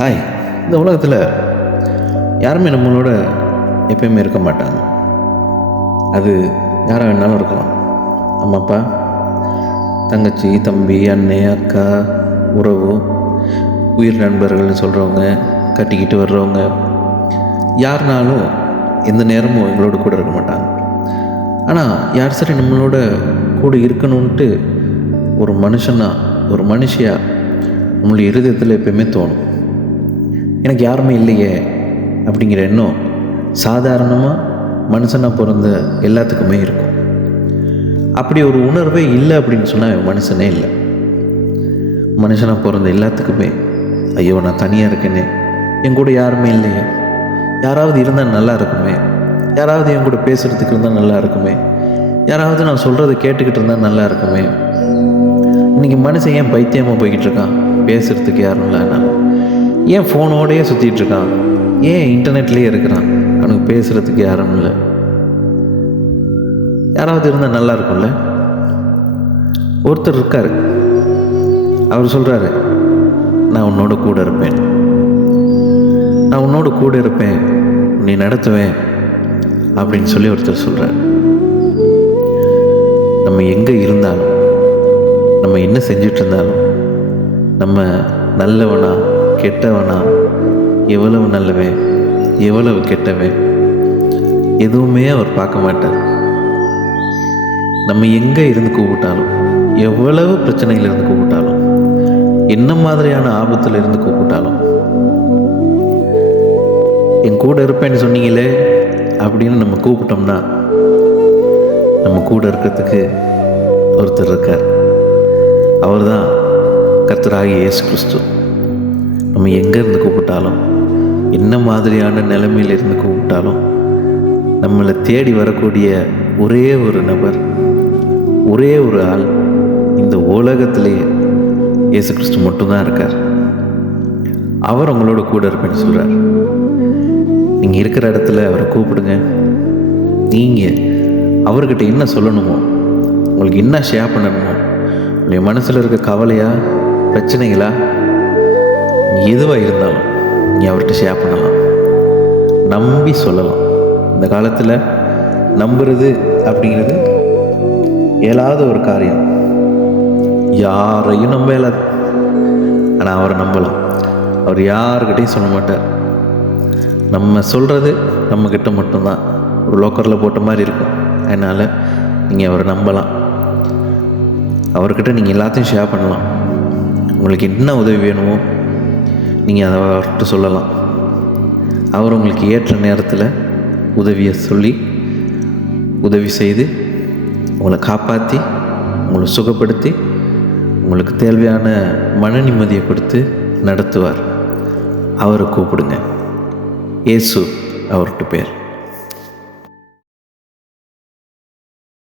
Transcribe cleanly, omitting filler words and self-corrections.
Hi. இந்த உலகத்தில் யாருமே நம்மளோட எப்பயுமே இருக்க மாட்டாங்க. அது யாராக வேணாலும் இருக்கலாம். அம்மா, அப்பா, தங்கச்சி, தம்பி, அண்ணன், அக்கா, உறவு, உயிர் நண்பர்கள்னு சொல்கிறவங்க, கட்டிக்கிட்டு வர்றவங்க, யாருனாலும் எந்த நேரமும் எங்களோட கூட இருக்க மாட்டாங்க. ஆனால் யார் சரி நம்மளோட கூட இருக்கணும்ன்ட்டு ஒரு மனுஷனா, ஒரு மனுஷியா நம்மளுடைய இருதயத்தில் எப்பயுமே தோணும். எனக்கு யாருமே இல்லையே அப்படிங்கிற எண்ணம் சாதாரணமாக மனுஷனாக பிறந்த எல்லாத்துக்குமே இருக்கும். அப்படி ஒரு உணர்வே இல்லை அப்படின்னு சொன்னால் மனுஷனே இல்லை. மனுஷனாக பிறந்த எல்லாத்துக்குமே ஐயோ நான் தனியாக இருக்கேனே, என் கூட யாருமே இல்லையே, யாராவது இருந்தால் நல்லா இருக்குமே, யாராவது என் கூட பேசுகிறதுக்கு இருந்தால் நல்லா இருக்குமே, யாராவது நான் சொல்கிறத கேட்டுக்கிட்டு இருந்தால் நல்லா இருக்குமே. இன்றைக்கி மனுஷன் ஏன் பைத்தியமாக போய்கிட்டு இருக்கான்? பேசுகிறதுக்கு யாரும் இல்லைன்னா ஏன் ஃபோனோடையே சுற்றிட்டுருக்கான்? ஏன் இன்டர்நெட்லேயே இருக்கிறான்? அவனுக்கு பேசுகிறதுக்கு யாரும் இல்லை. யாராவது இருந்தால் நல்லா இருக்கும்ல. ஒருத்தர் இருக்கார், அவர் சொல்கிறாரு நான் உன்னோட கூட இருப்பேன், நான் உன்னோட கூட இருப்பேன், நீ நடத்துவேன் அப்படின்னு சொல்லி ஒருத்தர் சொல்கிறார். நம்ம எங்கே இருந்தாலும், நம்ம என்ன செஞ்சிட்டு இருந்தாலும், நம்ம நல்லவனா கெட்டவனா, எவ்வளவு நல்லவன் எவ்வளவு கெட்டவன் எதுவுமே அவர் பார்க்க மாட்டார். நம்ம எங்கே இருந்து கூப்பிட்டாலும், எவ்வளவு பிரச்சனைகள் இருந்து கூப்பிட்டாலும், என்ன மாதிரியான ஆபத்தில் இருந்து கூப்பிட்டாலும், என் கூட இருப்பேன்னு சொன்னீங்களே அப்படின்னு நம்ம கூப்பிட்டோம்னா நம்ம கூட இருக்கிறதுக்கு ஒருத்தர் இருக்கார். அவர் தான் கர்த்தராகிய இயேசு கிறிஸ்து. நம்ம எங்கே இருந்து கூப்பிட்டாலும், என்ன மாதிரியான நிலைமையில் இருந்து கூப்பிட்டாலும், நம்மளை தேடி வரக்கூடிய ஒரே ஒரு நபர், ஒரே ஒரு ஆள் இந்த உலகத்திலேயே இயேசு கிறிஸ்து மட்டும்தான் இருக்கார். அவர் உங்களோட கூட இருப்பேன்னு சொல்கிறார். நீங்கள் இருக்கிற இடத்துல அவரை கூப்பிடுங்க. நீங்கள் அவர்கிட்ட என்ன சொல்லணுமோ, உங்களுக்கு என்ன ஷேர் பண்ணணுமோ, உங்களுடைய மனசில் இருக்க கவலையா, பிரச்சனைகளா, எதுவாக இருந்தாலும் நீ அவர்கிட்ட ஷேர் பண்ணலாம், நம்பி சொல்லலாம். இந்த காலத்தில் நம்புறது அப்படிங்கிறது இயலாத ஒரு காரியம். யாரையும் நம்ப இயலாது. ஆனால் அவரை நம்பலாம். அவர் யாருக்கிட்டையும் சொல்ல மாட்டார். நம்ம சொல்கிறது நம்மக்கிட்ட மட்டும்தான். ஒரு லோக்கரில் போட்ட மாதிரி இருக்கும். அதனால் நீங்கள் அவரை நம்பலாம். அவர்கிட்ட நீங்கள் எல்லாத்தையும் ஷேர் பண்ணலாம். உங்களுக்கு என்ன உதவி வேணுமோ நீங்கள் அதை அவர்கிட்ட சொல்லலாம். அவர் உங்களுக்கு ஏற்ற நேரத்தில் உதவியை சொல்லி, உதவி செய்து, உங்களை காப்பாற்றி, உங்களை சுகப்படுத்தி, உங்களுக்கு தேவையான மன நிம்மதியை கொடுத்து நடத்துவார். அவரை கூப்பிடுங்க. இயேசு அவர்கிட்ட பேர்.